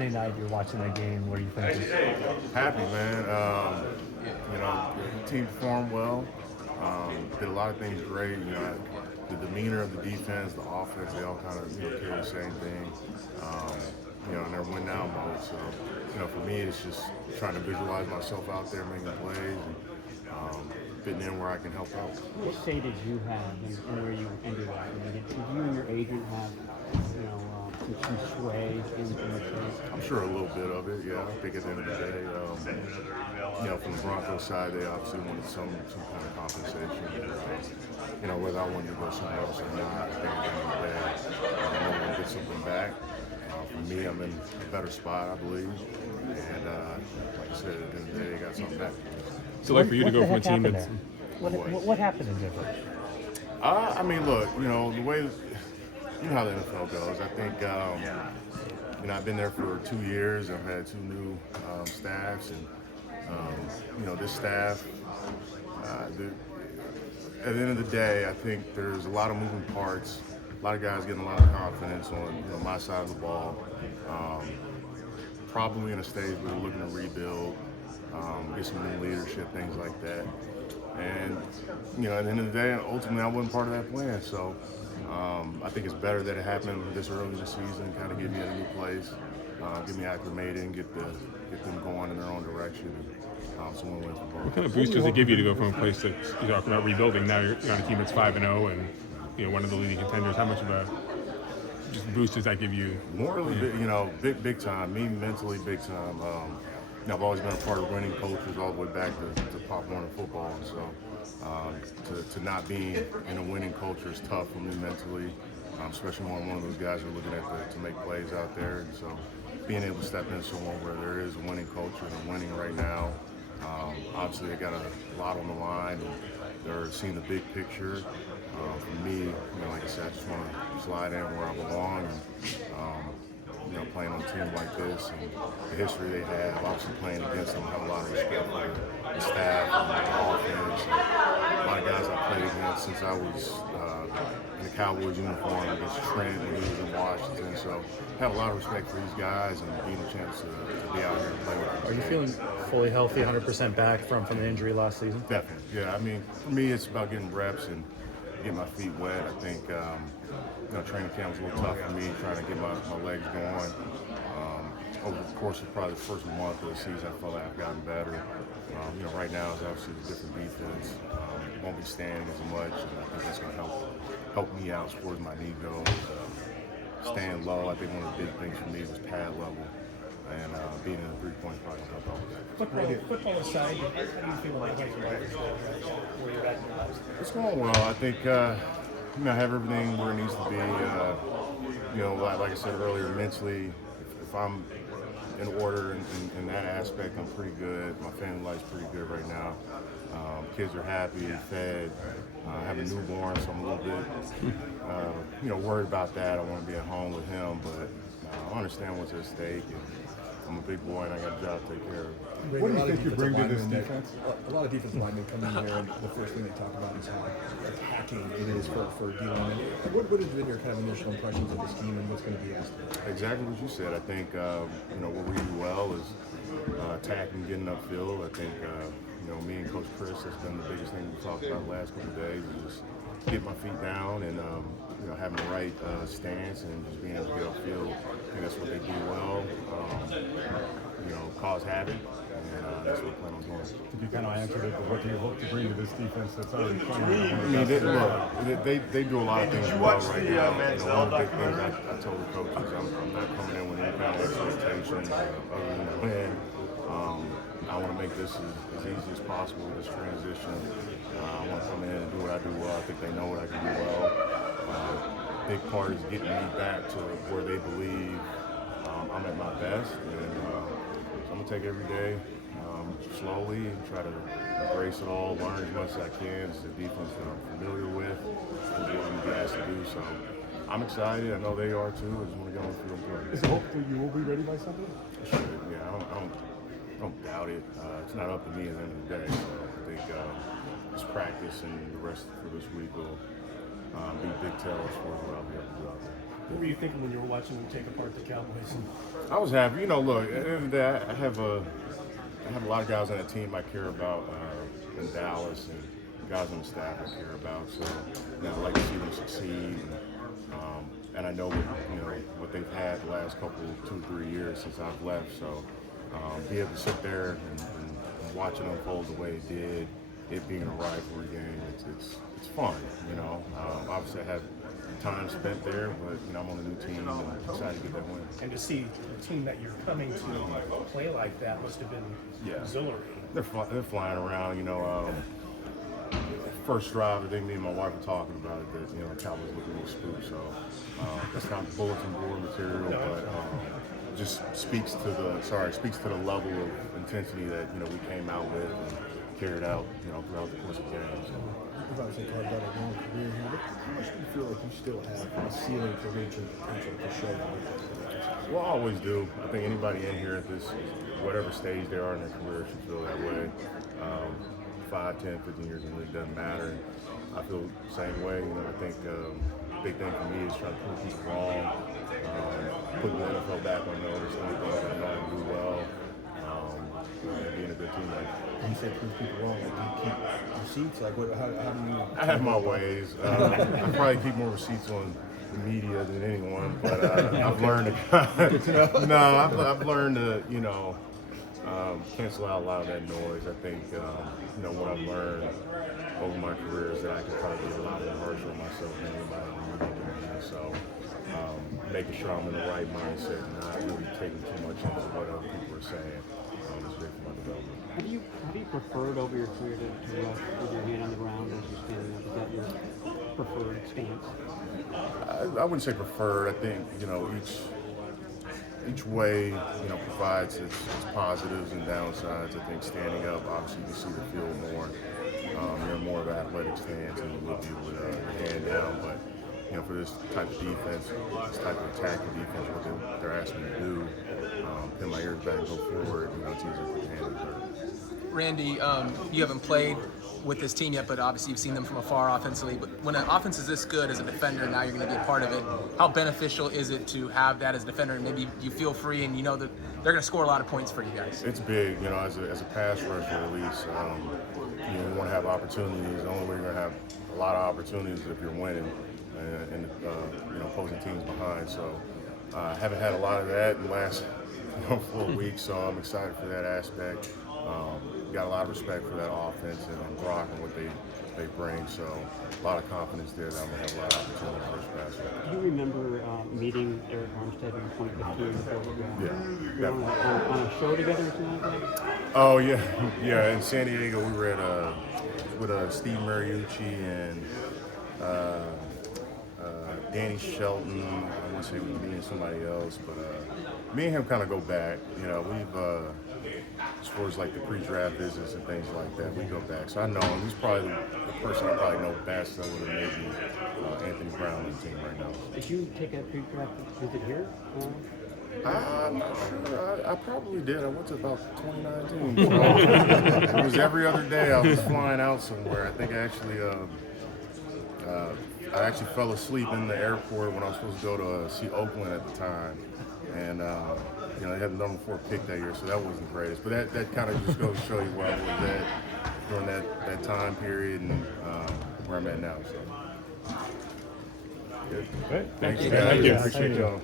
Monday night, you're watching that game. What do you think? Happy, man. The team performed well. Did a lot of things great. The demeanor of the defense, the offense, they all kind of carry the same thing. And they're win now mode. So, for me, it's just trying to visualize myself out there making plays and fitting in where I can help out. What say did you have and where you ended up? Did you and your agent have, some sway in the trade? I'm sure a little bit of it, yeah. I think at the end of the day, from the Broncos side, they obviously wanted some kind of compensation. Whether I wanted to go somewhere else or not, I think at the end of the day, I want to get something back. For me, I'm in a better spot, I believe. And like I said, at the end of the day, they got something back. So, like for you to go from a team that's what happened in Denver? Look, the way how the NFL goes. I think I've been there for 2 years. I've had 2 new staffs, and this staff. At the end of the day, I think there's a lot of moving parts. A lot of guys getting a lot of confidence on my side of the ball. Probably in a stage where we're looking to rebuild, get some new leadership, things like that. And at the end of the day, ultimately, I wasn't part of that plan. So I think it's better that it happened this early in the season, kind of get me in a new place, get me acclimated, and get them going in their own direction. Some win-win for both. What kind of boost does it give you to go from a place that you're talking about rebuilding? Now you're on a team that's 5-0 and one of the leading contenders. How much of a just boost does that give you? Morally, big time. Me mentally, big time. I've always been a part of winning cultures all the way back to Pop Warner football. So to not be in a winning culture is tough for me mentally, especially when I'm one of those guys who are looking at to make plays out there. And so being able to step into somewhere where there is a winning culture and they're winning right now, obviously they got a lot on the line and they're seeing the big picture. For me, like I said, I just want to slide in where I belong and playing on a team like this and the history they have, obviously playing against them, I have a lot of respect for the staff and the offense. And a lot of guys I played against since I was in the Cowboys uniform against Trent when he was in Washington. So I have a lot of respect for these guys and being a chance to be out here and play with them. Are you feeling fully healthy, 100% back from the injury last season? Definitely, yeah. For me, it's about getting reps and getting my feet wet. I think training camp was a little tough for me, trying to get my legs going. Over the course of probably the first month of the season, I felt like I've gotten better. Right now it's obviously a different defense. Won't be standing as much, and I think that's going to help me out as far as my knee goes. Staying low, I think one of the big things for me was pad level, and being in a three-point probably helped out. Football aside, how do you feel about where you're at now? It's going well. I think I have everything where it needs to be. Like I said earlier, mentally, if I'm in order in that aspect, I'm pretty good. My family life's pretty good right now. Kids are happy, fed. I have a newborn, so I'm a little bit, worried about that. I want to be at home with him, but I understand what's at stake. And I'm a big boy, and I got a job to take care of. What do you think you bring to this defense? A lot of defensive linemen come in here, and the first thing they talk about is how attacking it is for dealing. What has been your kind of initial impressions of this team and what's going to be asked? Exactly what you said. I think what we do well is attacking, getting upfield. I think me and Coach Chris, that's been the biggest thing we've talked about the last couple of days, is just get my feet down and having the right stance and just being able to get upfield. I think that's what they do well. Cause havoc, and that's what we plan on doing. You kind of answered it, but what do you hope to bring to this defense that's already playing? They do a lot of things well right now. One of the big things I told the coaches, I'm not coming in with any kind of expectations other than to win. I want to make this as easy as possible, this transition. I want to come in and do what I do well. I think they know what I can do well. Big part is getting me back to where they believe I'm at my best. And so I'm going to take every day slowly and try to embrace it all, learn as much as I can. It's a defense that I'm familiar with, what I'm being asked to do. So I'm excited. I know they are too. I just want to go on the field and play. Is it hope that you will be ready by Sunday? Yeah, I don't doubt it. It's not up to me at the end of the day. So I think this practice and the rest for this week will be big tell as far as what I'll be able to do out there. What were you thinking when you were watching them take apart the Cowboys? I was happy. You know, look, at the end of the day, I have a lot of guys on that team I care about in Dallas, and guys on the staff I care about. So, you know, I like to see them succeed. And I know what they've had the last couple, 2-3 years since I've left. So, be able to sit there and watch it unfold the way it did, it being a rivalry game, it's fun. You know, obviously I have time spent there, but I'm on a new team and excited to get that win. And to see the team that you're coming to play like that must have been exhilarating. They're flying around. First drive, I think me and my wife were talking about it, that the Cowboys look a little spooked. So that's not bulletin board material, but just speaks to the level of intensity that we came out with and carried out throughout the course of the game. So. You've obviously talked about a long career here. How much do you feel like you still have a ceiling to reach and potential to show? Well, I always do. I think anybody in here at this, whatever stage they are in their career, should feel that way. 5, 10, 15 years in the league doesn't matter. I feel the same way. I think the big thing for me is trying to prove people wrong, putting the NFL back on notice, doing things that I know I do well, and being a good teammate. You said prove people wrong. Like, do you keep receipts? Like, how do you? I have my ways. I probably keep more receipts on the media than anyone, but I've learned to. I've learned to cancel out a lot of that noise. I think what I've learned over my career is that I can probably be a lot more harsh on myself than anybody in the media can be. So making sure I'm in the right mindset and not really taking too much into what other people are saying is great for my development. Have you preferred over your career to rush with your hand on the ground versus standing up? Is that your preferred stance? I wouldn't say preferred. I think each way provides its positives and downsides. I think standing up, obviously, you see the field more. You're more of an athletic stance, and you will be with your hand down. But for this type of defense, this type of attacking defense, what they're asking me to do, pin my ears back and go forward. It's easier to put your hand in the dirt. Randy, you haven't played with this team yet, but obviously you've seen them from afar offensively. But when an offense is this good as a defender, now you're going to be a part of it. How beneficial is it to have that as a defender, and maybe you feel free and that they're going to score a lot of points for you guys? It's big, as a pass rusher at least. You want to have opportunities. The only way you're going to have a lot of opportunities is if you're winning and opposing teams behind. So I haven't had a lot of that in the last 4 weeks, so I'm excited for that aspect. Got a lot of respect for that offense and Brock and what they bring, so a lot of confidence there that I'm going to have a lot of opportunities for this pass. Do you remember meeting Eric Armstead in 2015 before the draft? Yeah. You were on a show together or something like that? Oh, yeah. In San Diego, we were at with Steve Mariucci and Danny Shelton. I want to say with me and somebody else, but me and him kind of go back. We've as far as like the pre-draft visits and things like that, we go back. So I know him. He's probably the person I probably know best, other than maybe Anthony Brown on the team right now. Did you take that pre-draft visit here? I'm not sure. I probably did. I went to about 2019. So it was every other day I was flying out somewhere. I think I actually fell asleep in the airport when I was supposed to go to see Oakland at the time. And they had the number 4 pick that year, so that wasn't the greatest. But that kind of just goes to show you where I was at during that time period and where I'm at now. So. Good. Thank Thanks, you. guys. Thank you. Appreciate y'all.